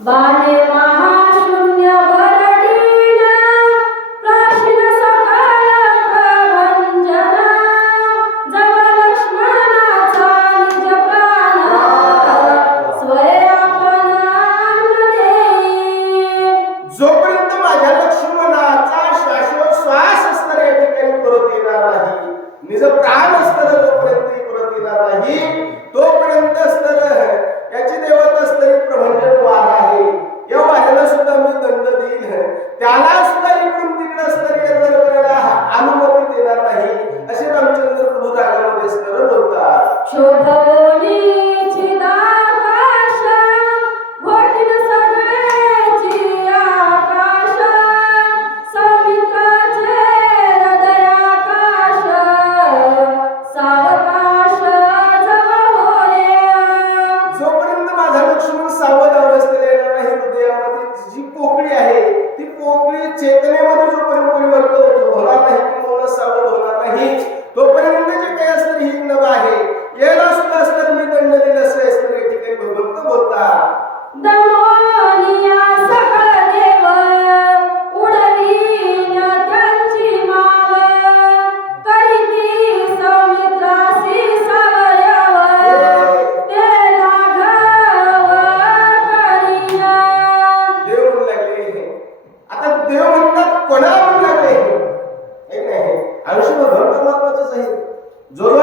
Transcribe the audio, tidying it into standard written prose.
बाणे महाशून्य भरडीला प्राशीन सकाळ प्रभंजना जव लक्ष्मणाचा निज प्राण स्वय आपण अन्न देई. जोपर्यंत माझ्या लक्ष्मणाचा श्वासोश्वास असणारे या ठिकाणी परत येणार नाही, निज प्राण असणारं जोपर्यंत परत येणार नाही तोपर्यंत असणारं याची देवता असणारी प्रभंजन वार आहे. या वाऱ्याला सुद्धा मी दंड देईल, त्याला सुद्धा इकडून तिकडे असणारी करायला अनुमती देणार नाही असे रामचंद्र प्रभू रागामध्ये असणारं बोलतात. शोभवनी चिदाकाश घोटीन सगळेची आकाश सौमित्राचे हृदयाकाश सावकाश जव होय. जोपर्यंत माझा लक्ष्मण सावध अवस्थेला येणार नाही, हृदयामध्ये जी पोकळी आहे ती पोकळी चेतनेमध्ये जोपर्यंत परिवर्तन होणार नाही किंवा सावध होणार नाही तोपर्यंत जे काही असणार ही नव आहे याला सुद्धा असणार मी दंड दिला असं असणार या ठिकाणी भगवंत बोलतात. दमोनिया सकळ देव उडवीन त्यांची माव करीती सौमित्रासी सवयव ते लाघव करिया. देव म्हणू लागले. आता देव म्हणतात कोणाला म्हणू लागले? एक नाही, आयुष्यभर परमात्माचंच आहे. जो